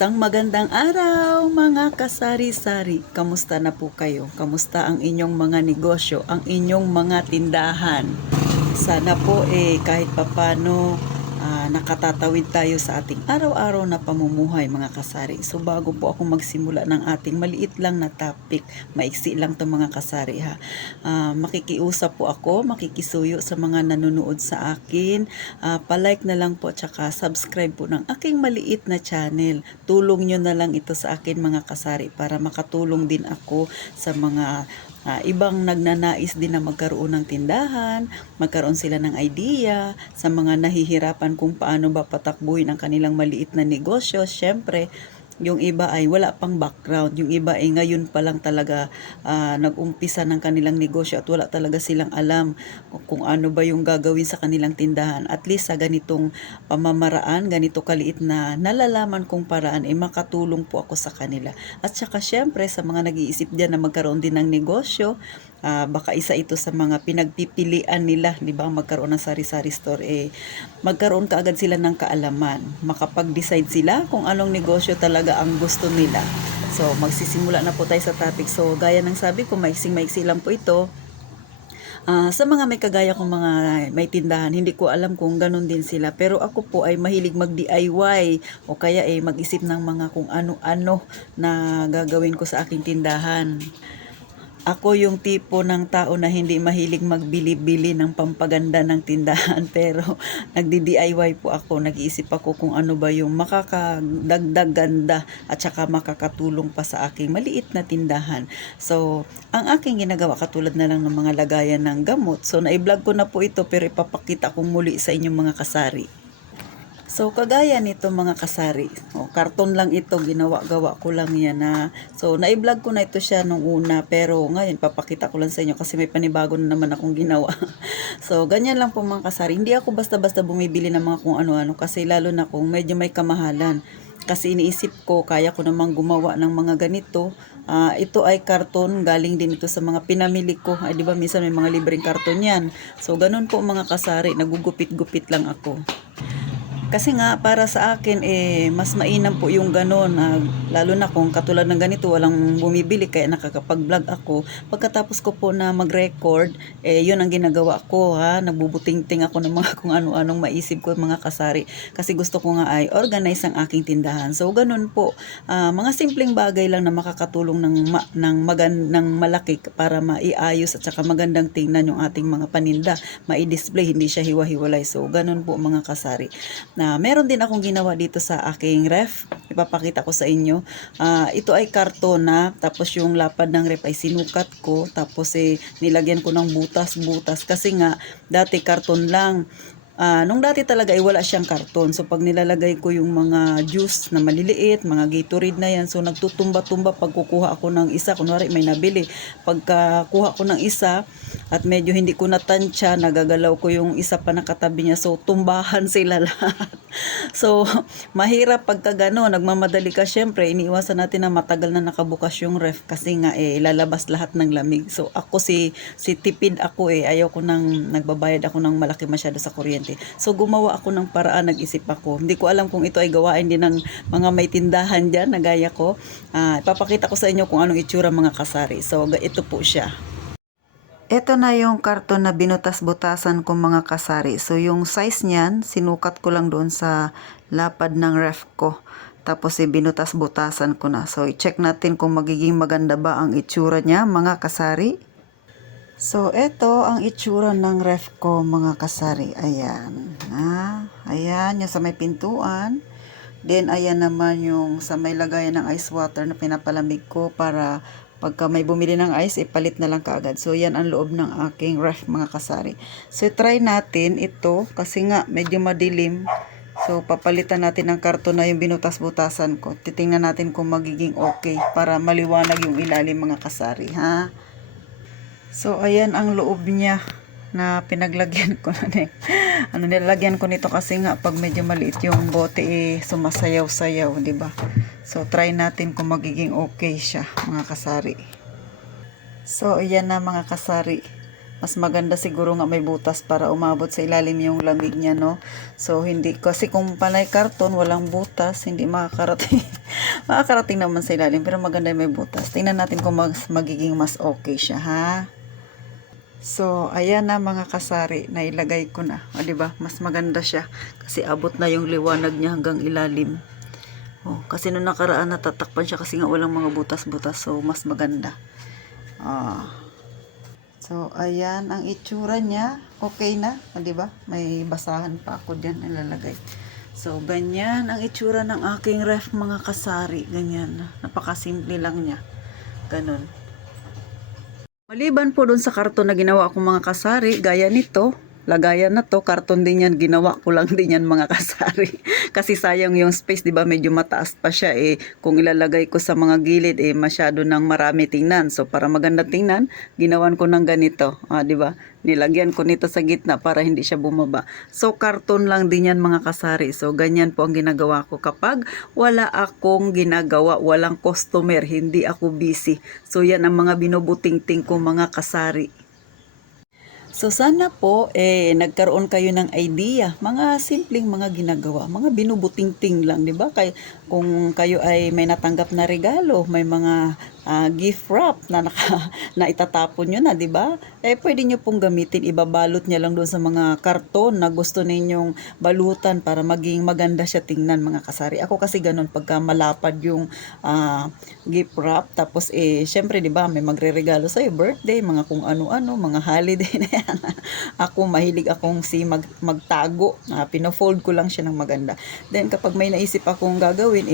Isang magandang araw mga kasari-sari. Kamusta na po kayo? Kamusta ang inyong mga negosyo, ang inyong mga tindahan? Sana po kahit papano nakatatawid tayo sa ating araw-araw na pamumuhay mga kasari. So bago po ako magsimula ng ating maliit lang na topic, maiksi lang to mga kasari ha. Makikiusap po ako, makikisuyo sa mga nanonood sa akin. Palike na lang po tsaka subscribe po ng aking maliit na channel. Tulong nyo na lang ito sa akin mga kasari para makatulong din ako sa mga ibang nagnanais din na magkaroon ng tindahan, magkaroon sila ng idea sa mga nahihirapan kung paano ba patakbuhin ang kanilang maliit na negosyo. Syempre, yung iba ay wala pang background, yung iba ay ngayon pa lang talaga nag-umpisa ng kanilang negosyo at wala talaga silang alam kung ano ba yung gagawin sa kanilang tindahan. At least sa ganitong pamamaraan, ganito kaliit na nalalaman kong paraan, makatulong po ako sa kanila. At saka syempre sa mga nag-iisip dyan na magkaroon din ng negosyo, baka isa ito sa mga pinagpipilian nila, di ba, magkaroon ng sari-sari store, magkaroon kaagad sila ng kaalaman, makapag-decide sila kung anong negosyo talaga ang gusto nila. So magsisimula na po tayo sa topic. So gaya ng sabi ko, maiksing-maiksi lang po ito. Sa mga may kagaya kong mga may tindahan, hindi ko alam kung ganun din sila. Pero ako po ay mahilig mag-DIY o kaya mag-isip ng mga kung ano-ano na gagawin ko sa aking tindahan. Ako yung tipo ng tao na hindi mahilig magbili-bili ng pampaganda ng tindahan, pero nagdi-DIY po ako, nag-iisip ako kung ano ba yung makakadagdag ganda at saka makakatulong pa sa aking maliit na tindahan. So, ang aking ginagawa katulad na lang ng mga lagayan ng gamot. So, na-vlog ko na po ito pero ipapakita kong muli sa inyong mga kasari. So, kagaya nito mga kasari, karton lang ito, ginawa-gawa ko lang yan na. So, na-vlog ko na ito siya nung una, pero ngayon papakita ko lang sa inyo kasi may panibago na naman akong ginawa. So, ganyan lang po mga kasari. Hindi ako basta-basta bumibili ng mga kung ano-ano kasi lalo na kung medyo may kamahalan. Kasi iniisip ko, kaya ko namang gumawa ng mga ganito. Ito ay karton, galing din ito sa mga pinamili ko. Ay, di ba minsan may mga libreng karton yan. So, ganun po mga kasari, nagugupit-gupit lang ako. Kasi nga para sa akin mas mainam po yung ganon, lalo na kung katulad ng ganito walang bumibili kaya nakakapag-vlog ako. Pagkatapos ko po na mag-record, yun ang ginagawa ko nagbubuting-ting ako ng mga kung ano-anong maisip ko mga kasari. Kasi gusto ko nga ay organize ang aking tindahan. So ganon po, mga simpleng bagay lang na makakatulong ng malaki para maiayos at saka magandang tingnan yung ating mga paninda. Mai-display, hindi siya hiwa-hiwalay. So ganon po mga kasari. Na meron din akong ginawa dito sa aking ref, ipapakita ko sa inyo. Ito ay karton tapos yung lapad ng ref ay sinukat ko, tapos nilagyan ko ng butas-butas kasi nga dati karton lang. Nung dati talaga ay wala siyang karton. So pag nilalagay ko yung mga juice na maliliit, mga Gatorade na yan, so nagtutumba-tumba pag kukuha ako ng isa. Kunwari may nabili, pagka kuha ko ng isa at medyo hindi ko natansya, nagagalaw ko yung isa pa na katabi niya, so tumbahan sila lahat. So mahirap pagka gano'n, nagmamadali ka, syempre iniiwasan natin na matagal na nakabukas yung ref kasi nga lalabas lahat ng lamig. So ako si tipid ako, ayaw ko nang nagbabayad ako ng malaki masyado sa kuryente. So gumawa ako ng paraan, nag-isip ako. Hindi ko alam kung ito ay gawain din ng mga may tindahan dyan na gaya ko. Ipapakita ko sa inyo kung anong itsura mga kasari. So ito po siya. Ito na yung karton na binutas-butasan ko mga kasari. So yung size niyan, sinukat ko lang doon sa lapad ng ref ko. Tapos binutas-butasan ko na. So i-check natin kung magiging maganda ba ang itsura niya mga kasari. So ito ang itsura ng ref ko mga kasari. Ayan. Ayan yung sa may pintuan. Then ayan naman yung sa may lagayan ng ice water na pinapalamig ko para pagka may bumili ng ice, ipalit na lang kaagad. So, yan ang loob ng aking ref mga kasari. So, try natin ito kasi nga medyo madilim. So, papalitan natin ng karton na yung binutas-butasan ko. Titingnan natin kung magiging okay para maliwanag yung ilalim mga kasari. So, ayan ang loob niya na pinaglagyan ko na nilagyan ko nito kasi nga pag medyo maliit yung bote sumasayaw-sayaw, di ba? So try natin kung magiging okay siya mga kasari. So ayan na mga kasari. Mas maganda siguro nga may butas para umabot sa ilalim yung lamig niya, no? So, hindi, kasi kung panay karton, walang butas, hindi makakarating. Makakarating naman sa ilalim, pero maganda yung may butas. Tingnan natin kung magiging mas okay siya, ha? So, ayan na mga kasari, nailagay ko na. O, diba? Mas maganda siya. Kasi abot na yung liwanag niya hanggang ilalim. Oh, kasi nung nakaraan natatakpan siya kasi nga walang mga butas-butas. So, mas maganda. Ah. So, ayan ang itsura niya. Okay na, di ba? May basahan pa ako diyan nilalagay. So, ganyan ang itsura ng aking ref mga kasari. Ganyan. Napakasimple lang niya. Ganun. Maliban po dun sa karton na ginawa kong mga kasari, gaya nito, lagayan na to, karton din yan, ginawa ko lang din yan mga kasari. Kasi sayang yung space, di ba, medyo mataas pa siya eh. Kung ilalagay ko sa mga gilid eh, masyado nang marami tingnan. So, para maganda tingnan, ginawan ko ng ganito, di ba? Nilagyan ko nito sa gitna para hindi siya bumaba. So, karton lang din yan mga kasari. So, ganyan po ang ginagawa ko kapag wala akong ginagawa, walang customer, hindi ako busy. So, yan ang mga binubuting-ting ko mga kasari. So sana po nagkaroon kayo ng idea, mga simpleng mga ginagawa, mga binubuting-ting lang, 'di ba? Kung kayo ay may natanggap na regalo, may mga gift wrap na na itatapon niyo na, 'di ba? Pwede niyo pong gamitin, ibabalot niya lang doon sa mga karton na gusto ninyong balutan para maging maganda siya tingnan mga kasari. Ako kasi ganun pagka malapad yung gift wrap, tapos syempre 'di ba, may magreregalo sa birthday, mga kung ano-ano, mga holiday na yan. Ako mahilig akong magtago. Pino-fold ko lang siya ng maganda. Then kapag may naisip akong gagawin,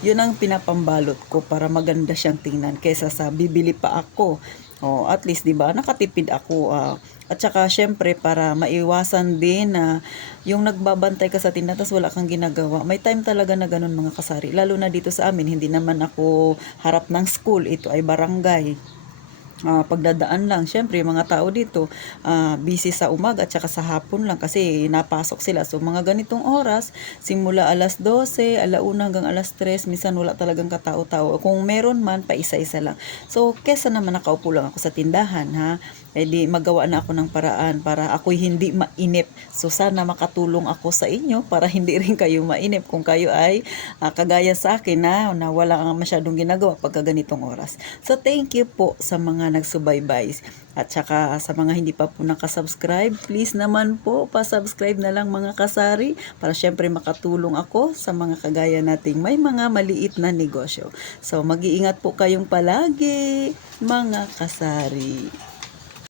yun ang pinapambalot ko para maganda siyang tingnan kaysa sa bibili pa ako. At least 'di ba, nakatipid ako. At saka syempre para maiwasan din na yung nagbabantay ka sa tindahan tapos wala kang ginagawa. May time talaga na ganun mga kasari. Lalo na dito sa amin, hindi naman ako harap ng school. Ito ay barangay. Pagdadaan lang, syempre mga tao dito busy sa umaga at saka sa hapon lang kasi napasok sila. So mga ganitong oras, simula alas 12, alauna hanggang alas 3, minsan wala talagang katao-tao. Kung meron man, pa isa-isa lang. So kesa naman nakaupo lang ako sa tindahan, di magawa na ako ng paraan para ako'y hindi mainip. So sana makatulong ako sa inyo para hindi rin kayo mainip kung kayo ay kagaya sa akin na wala kang masyadong ginagawa pagka ganitong oras. So thank you po sa mga nagsubaybay. At saka sa mga hindi pa po nakasubscribe, please naman po pa-subscribe na lang mga kasari para syempre makatulong ako sa mga kagaya nating may mga maliit na negosyo. So mag-iingat po kayong palagi mga kasari.